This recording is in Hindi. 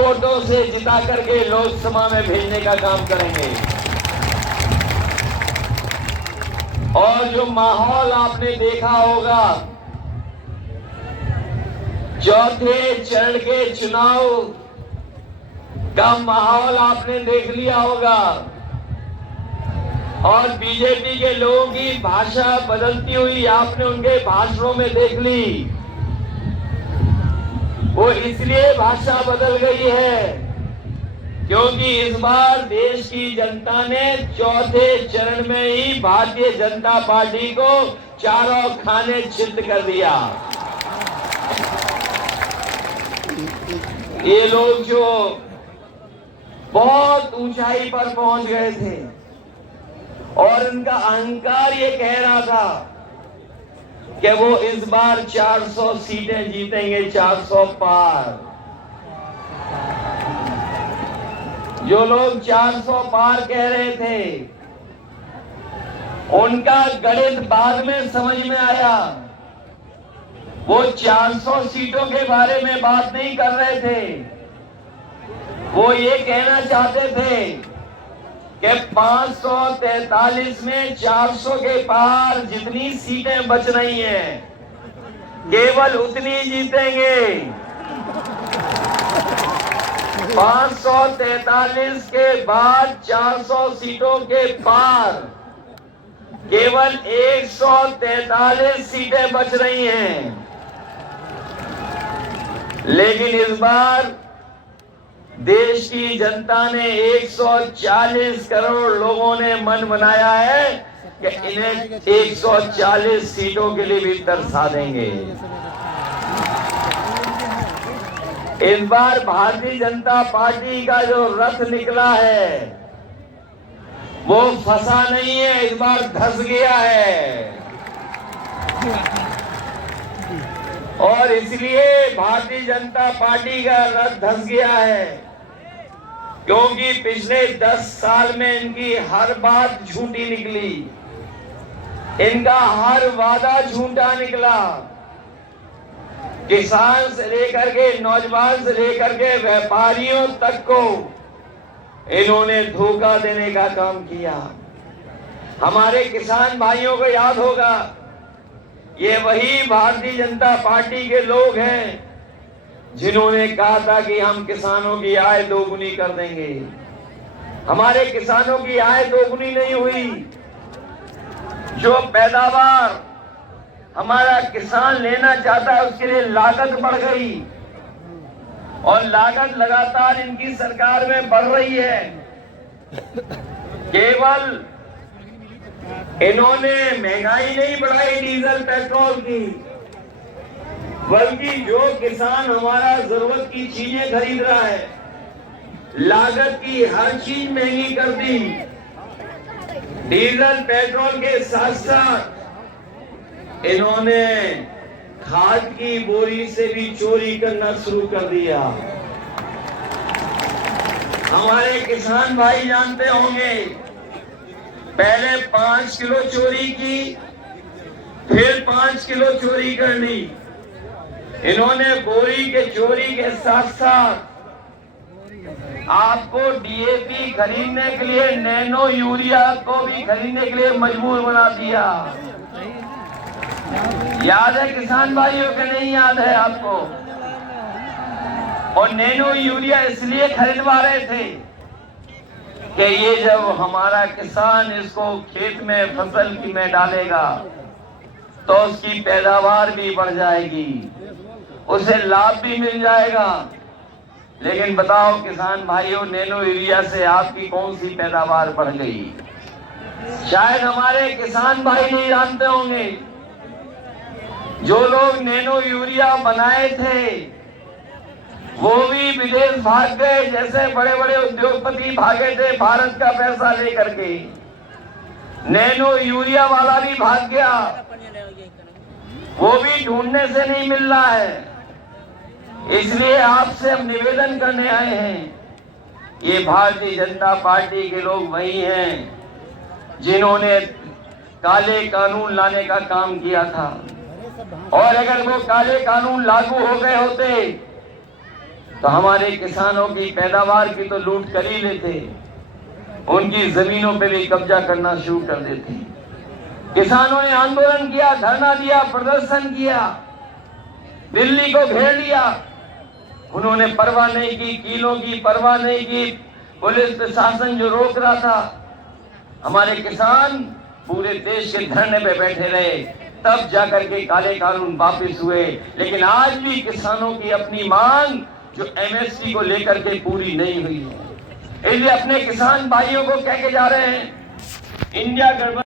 वोटों से जिता करके लोकसभा में भेजने का काम करेंगे। और जो माहौल आपने देखा होगा, चौथे चरण के चुनाव का माहौल आपने देख लिया होगा और बीजेपी के लोगों की भाषा बदलती हुई आपने उनके भाषणों में देख ली। वो इसलिए भाषा बदल गई है क्योंकि इस बार देश की जनता ने चौथे चरण में ही भारतीय जनता पार्टी को चारों खाने चित कर दिया। ये लोग जो बहुत ऊंचाई पर पहुंच गए थे और उनका अहंकार ये कह रहा था कि वो इस बार 400 सीटें जीतेंगे, 400 पार। जो लोग 400 पार कह रहे थे, उनका गणित बाद में समझ में आया। वो 400 सीटों के बारे में बात नहीं कर रहे थे, वो ये कहना चाहते थे कि 543 में 400 के पार जितनी सीटें बच रही हैं, केवल उतनी जीतेंगे। 543 के बाद 400 सीटों के पार केवल 143 सीटें बच रही हैं। लेकिन इस बार देश की जनता ने 140 करोड़ लोगों ने मन बनाया है कि इन्हें 140 सीटों के लिए भी तरसा देंगे। इस बार भारतीय जनता पार्टी का जो रथ निकला है वो फंसा नहीं है, इस बार धंस गया है। और इसलिए भारतीय जनता पार्टी का रथ धंस गया है क्योंकि पिछले 10 साल में इनकी हर बात झूठी निकली, इनका हर वादा झूठा निकला। किसान से लेकर के नौजवान से लेकर के व्यापारियों तक को इन्होंने धोखा देने का काम किया। हमारे किसान भाइयों को याद होगा, ये वही भारतीय जनता पार्टी के लोग हैं जिन्होंने कहा था कि हम किसानों की आय दोगुनी कर देंगे। हमारे किसानों की आय दोगुनी नहीं हुई। जो पैदावार हमारा किसान लेना चाहता है उसके लिए लागत बढ़ गई और लागत लगातार इनकी सरकार में बढ़ रही है। केवल इन्होंने महंगाई नहीं बढ़ाई डीजल पेट्रोल की, बल्कि जो किसान हमारा जरूरत की चीजें खरीद रहा है, लागत की हर चीज महंगी कर दी। डीजल पेट्रोल के साथ साथ इन्होंने खाद की बोरी से भी चोरी करना शुरू कर दिया। हमारे किसान भाई जानते होंगे, पहले 5 किलो चोरी की, फिर 5 किलो चोरी कर ली। इन्होंने बोरी के चोरी के साथ साथ आपको डीएपी खरीदने के लिए नैनो यूरिया को भी खरीदने के लिए मजबूर बना दिया। याद है किसान भाइयों के नहीं याद है आपको? और नैनो यूरिया इसलिए खरीदवा रहे थे कि ये जब हमारा किसान इसको खेत में फसल की में डालेगा तो उसकी पैदावार भी बढ़ जाएगी, उसे लाभ भी मिल जाएगा। लेकिन बताओ किसान भाइयों, नैनो यूरिया से आपकी कौन सी पैदावार बढ़ गई? शायद हमारे किसान भाई नहीं जानते होंगे, जो लोग नैनो यूरिया बनाए थे वो भी विदेश भाग गए, जैसे बड़े बड़े उद्योगपति भागे थे भारत का पैसा लेकर के। नैनो यूरिया वाला भी भाग गया, वो भी ढूंढने से नहीं मिल रहा है। इसलिए आपसे हम निवेदन करने आए हैं, ये भारतीय जनता पार्टी के लोग वही हैं जिन्होंने काले कानून लाने का काम किया था। और अगर वो काले कानून लागू हो गए होते तो हमारे किसानों की पैदावार की तो लूट कर ही लेते, उनकी जमीनों पे भी कब्जा करना शुरू कर देते। किसानों ने आंदोलन किया, धरना दिया, प्रदर्शन किया, दिल्ली को घेर लिया। उन्होंने परवाह नहीं की, कीलों की परवाह नहीं की, पुलिस प्रशासन जो रोक रहा था। हमारे किसान पूरे देश के धरने पे बैठे रहे, तब जाकर के काले कानून वापस हुए। लेकिन आज भी किसानों की अपनी मांग जो एमएसपी को लेकर के पूरी नहीं हुई है। इसलिए अपने किसान भाइयों को कह के जा रहे हैं, इंडिया गठबंधन